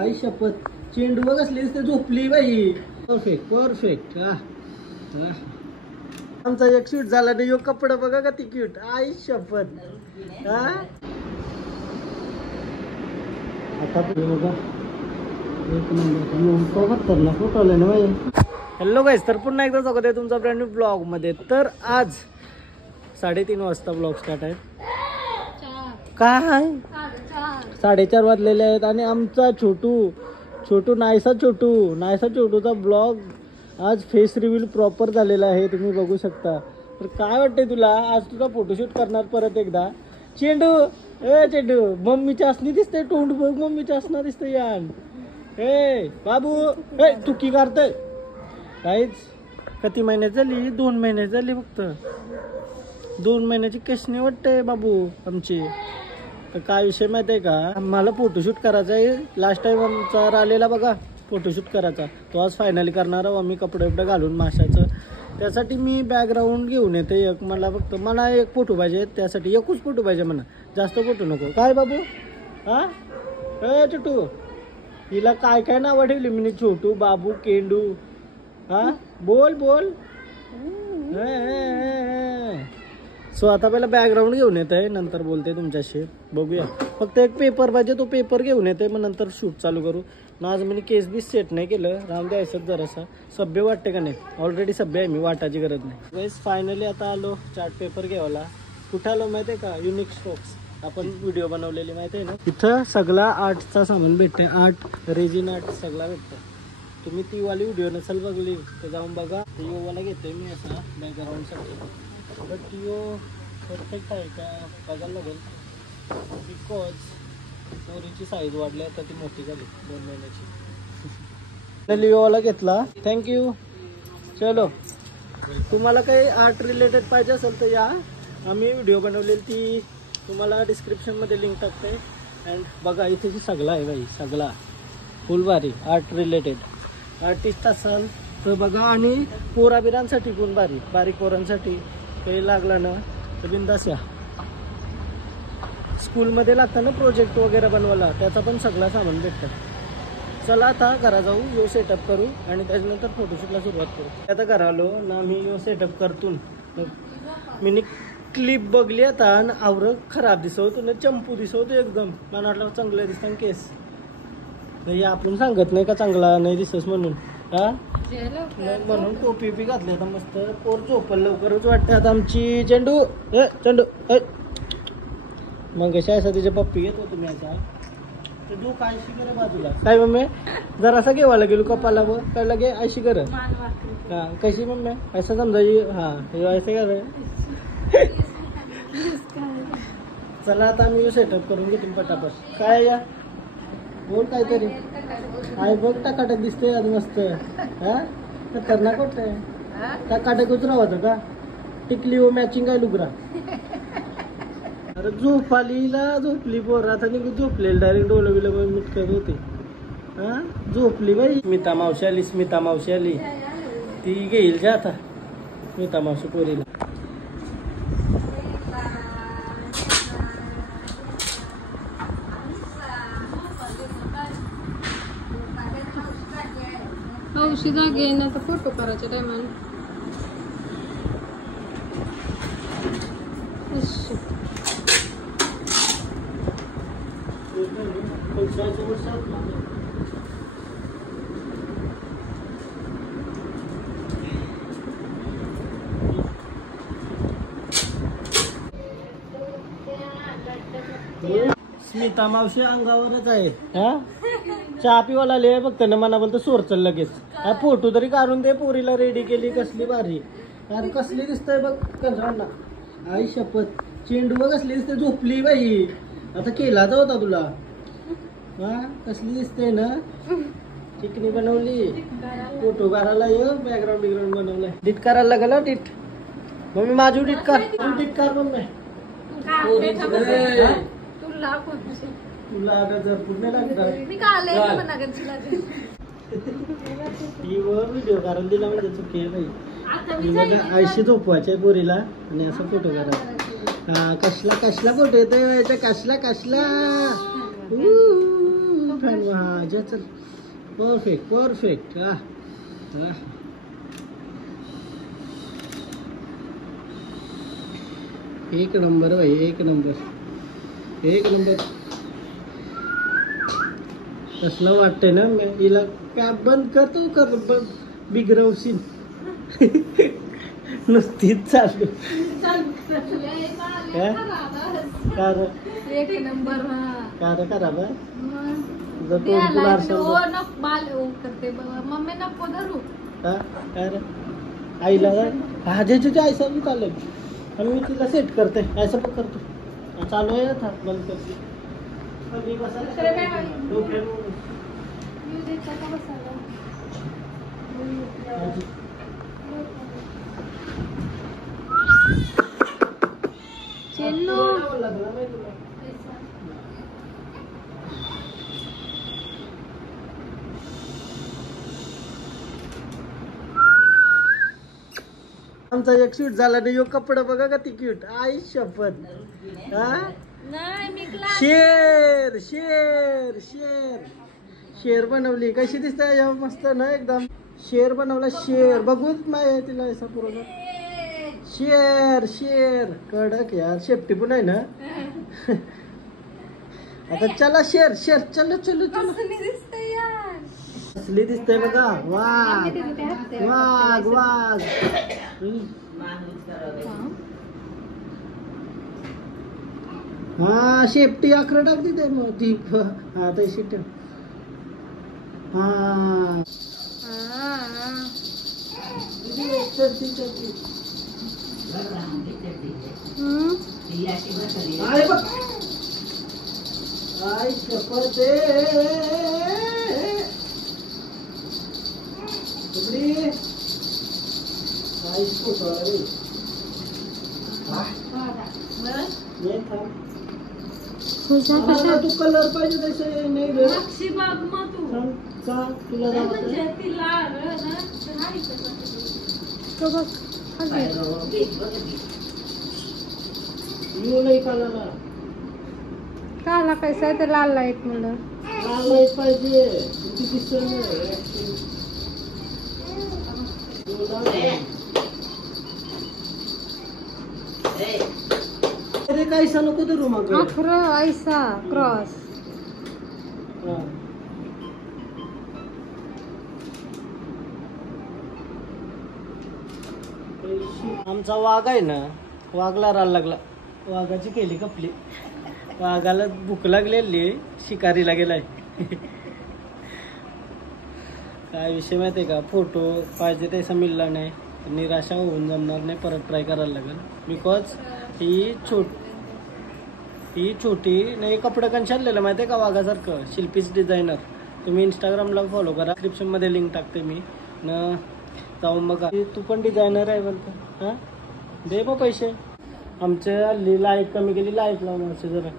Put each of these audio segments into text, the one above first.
आई शपथ, चेंडू बघ असली ते झोपली बाई. Perfect perfect. आमचा एक शूट झाला नाही. कपडा बघा का ती क्यूट. आई शपथ. आता बघा एक नंबर खतरनाक फोटो आला ना बाई. हॅलो गाईस, तर पुन्हा एकदा स्वागत आहे तुमचा ब्रँड न्यू ब्लॉग मध्ये. तर आज 3:30 वाजता ब्लॉग स्टार्ट आहे. काय 4:30 वाजलेले आहेत आणि आमचा छोटू नाहीसा छोटूचा ब्लॉग आज फेस रिव्हील प्रॉपर झालेला आहे. तुम्ही बघू शकता. तर काय वाटतंय तुला, आज तुझा फोटोशूट करणार परत एकदा. चेंडू मम्मीच्या असणी दिसते. तोंड बघ, मम्मीच्या असणार दिसते यान. बाबू चुकी करतय काहीच. किती महिन्यात झाली? 2 महिन्यात झाली फक्त. 2 महिन्याची कशनी वाटतंय बाबू आमची. तर काय विषय माहिती आहे का, मला फोटोशूट करायचा आहे. लास्ट टाइम आमचा आलेला बघा फोटोशूट करायचा, तो आज फायनली करणार आहोत आम्ही. कपडे घालून माशाचं. त्यासाठी मी बॅकग्राऊंड घेऊन येते एक. मला एक फोटो पाहिजे. त्यासाठी एकच फोटो पाहिजे म्हणा, जास्त फोटो नको. काय बाबू? छोटू, हिला काय काय नावं ठेवली मी? छोटू, बाबू, केंडू. बोल. सो आता पहिला बॅकग्राऊंड घेऊन येत आहे, नंतर बोलते तुमच्याशी. बघूया. फक्त एक पेपर पाहिजे, तो पेपर घेऊन येते, मग नंतर शूट चालू करू. आज मी केस बी सेट नाही केलं. राम द्यायचं जरासा. सभ्य वाटते का नाही? ऑलरेडी सभ्य आहे मी, वाटायची गरज नाही. वेस फायनली आता आलो चार्ट पेपर घ्यायला. कुठं आलो माहिती आहे का? Unique strokes. आपण व्हिडिओ बनवलेली माहिती आहे ना. इथं सगळा आर्टचा सामान भेटते. आर्ट, रेजिन आर्ट सगळा भेटतं. तुम्ही ती वाली व्हिडिओ नसेल बघली तर जाऊन बघा. यो वाला घेतोय मी असा बॅकग्राऊंडसाठी. बट यो परफेक्ट आहे का बघायला लागेल. बिकॉज पोरीची साईज वाढली आता, ती मोठी झाली 2 महिन्याची. लिओवाला घेतला. थँक्यू. चलो, तुम्हाला काही आर्ट रिलेटेड पाहिजे असेल तर या. आम्ही व्हिडिओ बनवलेली ती तुम्हाला डिस्क्रिप्शनमध्ये लिंक टाकते. अँड बघा इथे सगळा आहे बाई, सगळा फुल भारी आर्ट रिलेटेड. आर्टिस्ट असाल तर बघा. आणि पोराबिरांसाठी पण भारी, बारीक पोरांसाठी काही लागला ना तर बिंदास या. स्कूलमध्ये लागतं ना प्रोजेक्ट वगैरे बनवायला, त्याचा पण सगळा सामान भेटतं. चला आता घरा जाऊ, यो सेटअप करू आणि त्याच्यानंतर फोटोशूटला सुरुवात करू. आता घरा आलो ना मी, यो सेटअप करतून मी क्लिप बघली आता. आणि आवरं खराब दिसवतो ना, चंपू दिसवतो एकदम. मला वाटलं चांगलं दिसतं केस. नाही आपण सांगत नाही का चांगला नाही दिसस म्हणून. म्हणून टोपी बी घातली आता मस्त. पोर झोपल लवकरच वाटते आता आमची. चेंडू मग कशा असा तिच्या पप्पी घेतो तुम्ही आता. तू काय शिकर बाजूला. काय मम्मी जरासा घेवायला गेलो कपाला व काय लगे ऐशी कर. हा कशी मम्मी असं समजायची. हा ऐसे कर. चला आता आम्ही सेटअप करून घेतो पटापट. काय या बोल काहीतरी. काय बघ टाकाटक दिसते आज मस्त. खतरनाक वाटतंय. टाकाटकच राहत का? टिकली व मॅचिंग आहे लुगरा. अरे झोपली पोर आता. निघून झोपलेली डायरेक्ट डोलं बिलं मिटकत होते. झोपली बाई. स्मिता मावशी आली. ती घेईल जा आता स्मिता मावशी पोरीला. औषधी जागे ना तर फोटो करायच्या टायमाला. स्मिता मावशी अंगावरच आहे. चहा पिवाला आली फक्त ना. मना बोलतो सोर चल लगेच. फोटो तरी काढून दे. पोरीला रेडी केली कसली भारी. अरे कसली दिसतंय बघ कंजरांना. आई शपथ, चेंडू बघ कसली दिसते. झोपली बाई. आता केलाच होता तुला. कसली दिसते ना. चिकनी बनवली. फोटो काढायला बॅकग्राऊंड बनवलाय. डिट करायला लागला. डिट मम्मी माझू डिट कर मम्मी. तुला जर पूर्ण लागतात व्हिडिओ कारण दिला म्हणजे चुकी आहे बाई. आयशी झोपवायच्या पोरीला आणि असा फोटो काढायचा. कसला फोटो येतोय कसला फॅन हा जे चल परफेक्ट परफेक्ट हा हा एक नंबर भाई एक नंबर एक नंबर. कसलं वाटतंय ना मी हिला कॅब बंद करतो कर बिगरवशील नुसतीच चालू कार एक नंबर हा कार खराब आहे मग तुझं तोंड तुला आरशात करते मम्मी नको धरू हा काय रे आईला हा जे आईसा मी चाललंय आणि मी तिला सेट करते ऐसा पण करतो चालू आहे आता बंद करते मी बसायला म्युझिकचा का बसायला चेन्नू आमचा एक शूट झाला नाही यो कपडा बघा का ती क्यूट आई शपथ हा नाही मी शेर शेर शेर शेर बनवली कशी दिसते मस्त ना एकदम शेर बनवला शेर बघूच नाही तिला असा पूर्ण शेर शेर कडक यार शेपटी पण आहे ना आता चला शेर शेर चलो चलो चलो असली दिसते बघा वाघ वाघ वाघ हा शेपटी अकरा टाकते ते मग ती हा तशी ठेव हा आहे बघ आई शपथ तू कलर पाहिजे तसे नाही रे का तुला नाही कलर काला कैसा आहे ते लाल लाईट म्हणलं लाल लाईट पाहिजे किती अरे काय सा नको ते रूम अखरा ऐसा क्रॉस आमचा वाघ आहे ना वाघला राहायला लागला वाघाची केली कपली वाघाला भूक लागलेली शिकारीला गेलाय काय विषय माहितीये का फोटो पाहिजे तसा मिळला नाही निराशा होऊन जमणार नाही परत ट्राय करायला लागेल बिकॉज ही छोटी नाही कपडे कंशाललेलं माहितीये का वाघासारखं शिल्पीच डिझायनर तुम्ही इंस्टाग्रामला फॉलो करा डिस्क्रिप्शन मध्ये लिंक टाकते मी न जाऊन बघा तू पण डिझायनर आहे बोलतो हा दे मग पैसे आमच्या लाईट कमी केली लाईट लावून असे जरा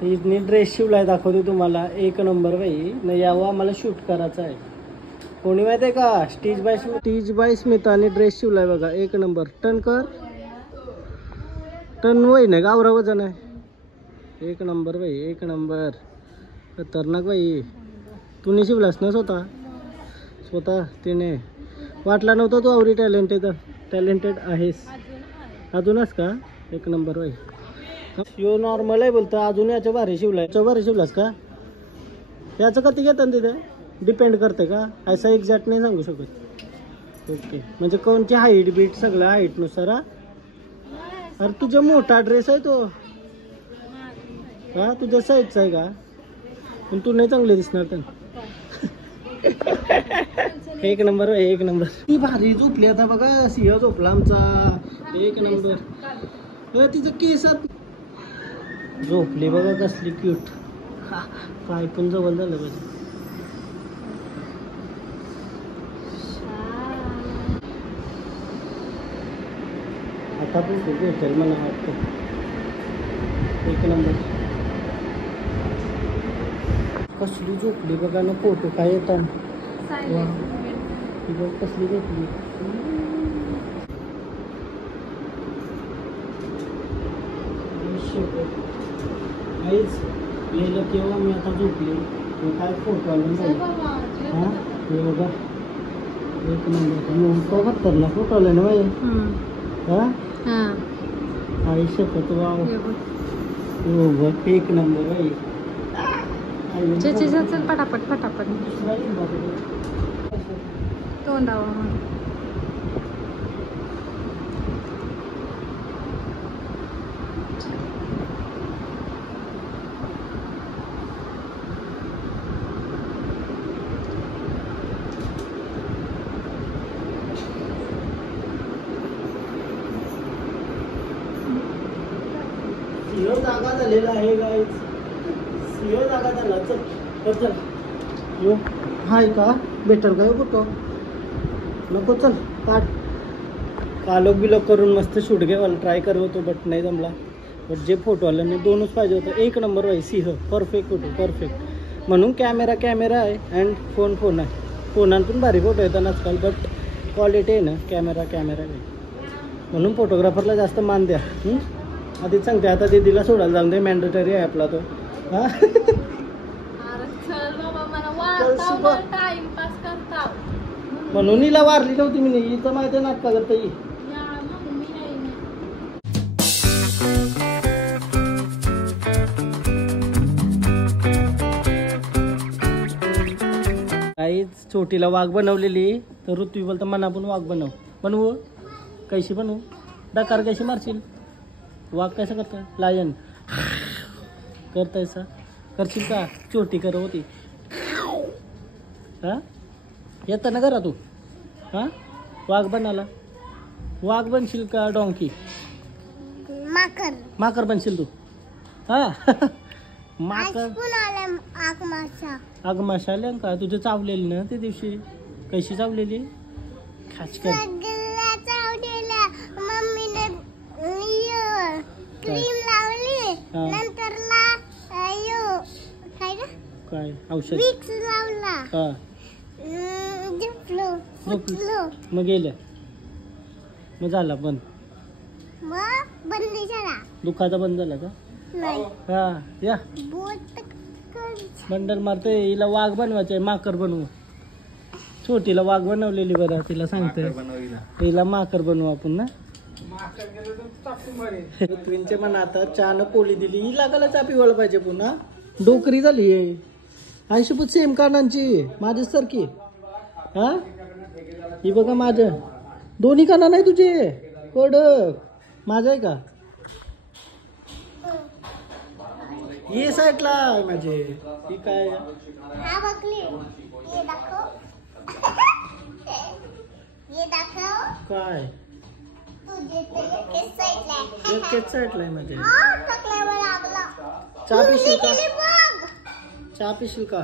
हिने ड्रेस शिवलाय दाखवते तुम्हाला एक नंबर बाई न यावं आम्हाला शूट करायचं आहे कोणी माहिती आहे का स्टीच बाय स्मिताने ड्रेस शिवलाय बघा एक नंबर टन कर टन वय नाही गावरा वजन आहे एक नंबर बाई एक नंबर खतरनाक बाई तूने शिवलास ना स्वतः तिने वाटला नव्हता तू आवडी टॅलेंटेड आहेस अजूनच का एक नंबर बाई यो नॉर्मल आहे बोलतो अजून याच्या भारी शिवलास का याचं किती घेतात तिथे डिपेंड करते का असं एक्झॅक्ट नाही सांगू शकत ओके म्हणजे कोणची हाईट बीट सगळं हाईटनुसार अरे तुझा मोठा ड्रेस आहे तो हा तुझ्या साईजचा आहे का पण तू नाही चांगले दिसणार तर एक नंबर एक नंबर ती भारी झोपली आता बघा सिंह झोपला आमचा एक नंबर तिचं केसात झोपली बघा कसली क्यूट पाय पण जवळ झालं पाहिजे आता पण खूप भेटेल मला वाटतं एक नंबर कसली झोपली बघा ना फोटो काय येतात कसली झोपली आईच गेलं केव्हा मी आता झोपले काय फोटो आला हां हे बघा एक नंबर तो खतरनाक फोटो आला ना बाई हां आयुष्य तो वाव हो बघ एक नंबर बाई चल पटापट पटापट तोंडावा सिंह जागा झालेला आहे गाईज सिंह जागा झाला चल तर चल यो हाय का भेटल का कुठं नको चल काढ कालोग बिलोग करून मस्त शूट घ्यायला ट्राय करत होतो बट नाही जमला बट जे फोटो आले मी दोनच पाहिजे होतं एक नंबर आहे सिंह परफेक्ट फोटो परफेक्ट म्हणून कॅमेरा आहे अँड फोन आहे फोनात पण भारी फोटो येतात आजकाल बट क्वालिटी आहे ना कॅमेरा आहे म्हणून फोटोग्राफरला जास्त मान द्या आधीच सांगते आता दीदीला सोडायला जाऊन दे मॅन्डेटरी आहे आपला तो हा म्हणून हिला वारली नव्हती मी हिचं माहिती आहे नाटका करता ही काहीच छोटीला वाघ बनवलेली तर ऋतू बोलता मना पण वाघ बनवू कैशी बनवू डकार कैशी मारशील वाघ कैसा करता लायन करतायसा करशील का छोटी कर होती हा येतं ना करा तू हा वाघ बनाला वाघ बनशील का डोंकी माकर बनशील तू हा माकर आगमाशा आल्या का तुझे चावलेली ना त्या दिवशी कशी चावलेली खाचकर क्रीम लावली नंतरला काय औषध विक्स लावला हा मग गेल्या मग झाला बंद झाला दुखाचा बंद झाला का नाही हा या बंडल मारतोय हिला वाघ बनवायचंय माकर बनवू छोटीला वाघ बनवलेली बरं तिला सांगतोय हिला माकर बनवू आपण ना ट्विनचे म्हणा आता चहानं पोळी दिली ही लागायला चा पिवायला पाहिजे पुन्हा डोकरी झाली आयुष्यपूत सेम कानांची माझ्याच सारखी हा ही बघा माझं दोन्ही काना नाही तुझे कडक माझं आहे का ये साईडला माझे ही काय काय केच साईडला माझे चहा पिशील का चहा पिशील का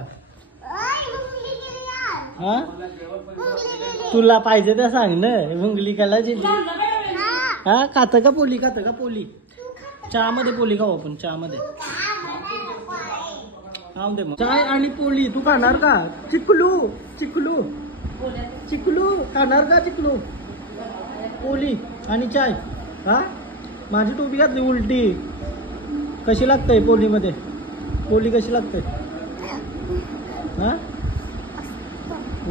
हा तुला पाहिजे त्या सांग ना मुंगली काला जिल्ली हा खातं का पोली चहा मध्ये पोली खाऊ आपण चहा मध्ये दे मग चाय आणि पोळी तू खाणार का चिकलू खाणार का चिकलू पोळी आणि चाय हा माझी टोपी घातली उलटी कशी लागते पोळीमध्ये पोळी कशी लागते हा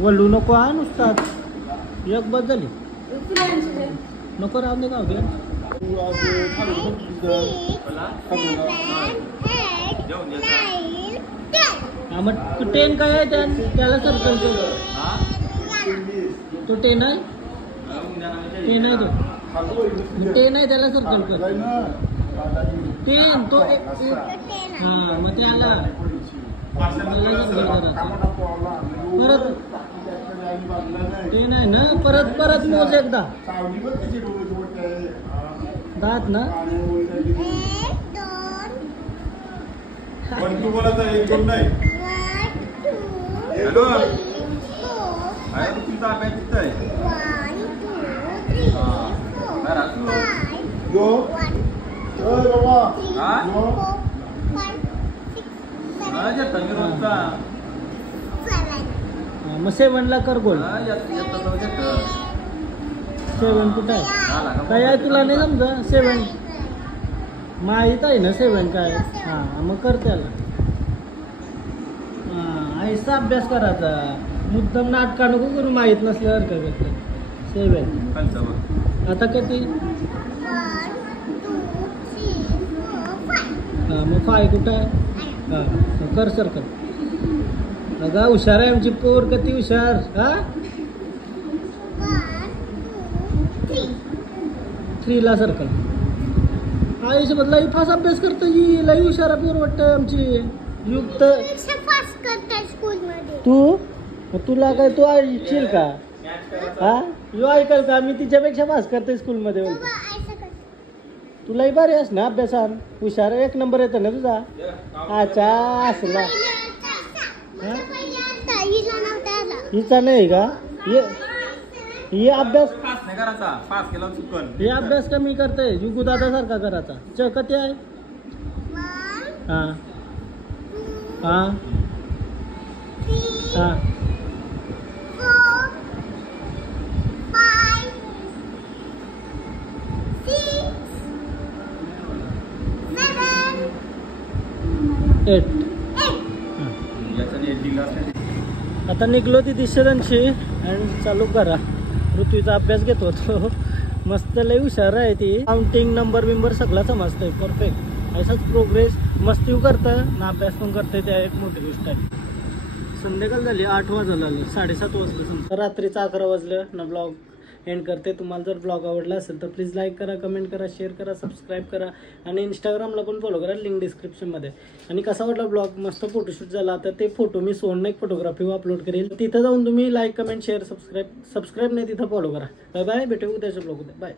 वल्लू नको हा नुसतात एक बस झाली नको राहून दे का मग तू टेन काय आहे त्याला सर्कल केलं तो टेन आहे तो टेन आहे त्याला सर्कल कर टेन तो हा मग त्याला परत टेन आहे ना परत मोज एकदा दात ना मग 7 ला कर गोल 7 कुठं आहे काय आहे तुला नाही समजा 7 माहित आहे ना 7 काय हा मग कर त्याला ऐसा अभ्यास करायचा, मुद्दाम नाटका नको करू माहीत नसल्यासारखं करते. 7. आता किती? 1 2 3 4 5. हा मग 5 कुठं आहे? हा कर सर्कल. अगं हुशार आहे आमची पोर, किती हुशार. हा 1 2 3. 3 ला सर्कल. आयुष्य बदला ही फास अभ्यास करते, ही लई हुशार आहे पोर वाटतं आमची. युक्त पेक्षा पास करताय स्कूल मध्ये. तू तुला काय तू ऐकशील का? हा यो ऐकल का? मी तिच्यापेक्षा पास करते स्कूलमध्ये बोलतो. बाबा ऐसा कर. तुलाही बरे आहेस ना अभ्यासात? हुशार 1 नंबर येतो ना तुझा? अच्छा असला हिला नव्हता आला. हिचा नाही का? हे अभ्यास पास नाही करायचा, पास केला चुकन. हे अभ्यास कमी करते जुगू दादा सारखा करायचा. किती आहे? 1 हा 2 हा 3 हा 4 5 6 7 8. 8. याच्याने जिल्हा आता निघलो ती दिशेदांशी आणि चालू करा. पृथ्वीचा अभ्यास घेतो तो मस्त लई हुशार आहे ती. काउंटिंग नंबर बिंबर सगळं समजतंय परफेक्ट. असाच प्रोग्रेस मस्ती करतं ना, अभ्यास पण करते. त्या एक मोठी गोष्ट आहे. संध्याकाळ झाली 8 वाजला, 7:30 वाजता. रात्रीचं 11 वाजलं ना. ब्लॉग एंड करते. तुम्हाला जर ब्लॉग आवडला असेल तर प्लीज लाईक करा, कमेंट करा, शेअर करा, सबस्क्राईब करा आणि इंस्टाग्रामला पण फॉलो करा, लिंक डिस्क्रिप्शनमध्ये. आणि कसा वाटला ब्लॉग? मस्त फोटोशूट झाला. तर ते फोटो मी सोडणं एक फोटोग्राफी अपलोड करेल. तिथं जाऊन तुम्ही लाईक कमेंट शेअर सबस्क्राईब नाही तिथं फॉलो करा. Bye bye. भेटू उद्याच्या ब्लॉग. बाय.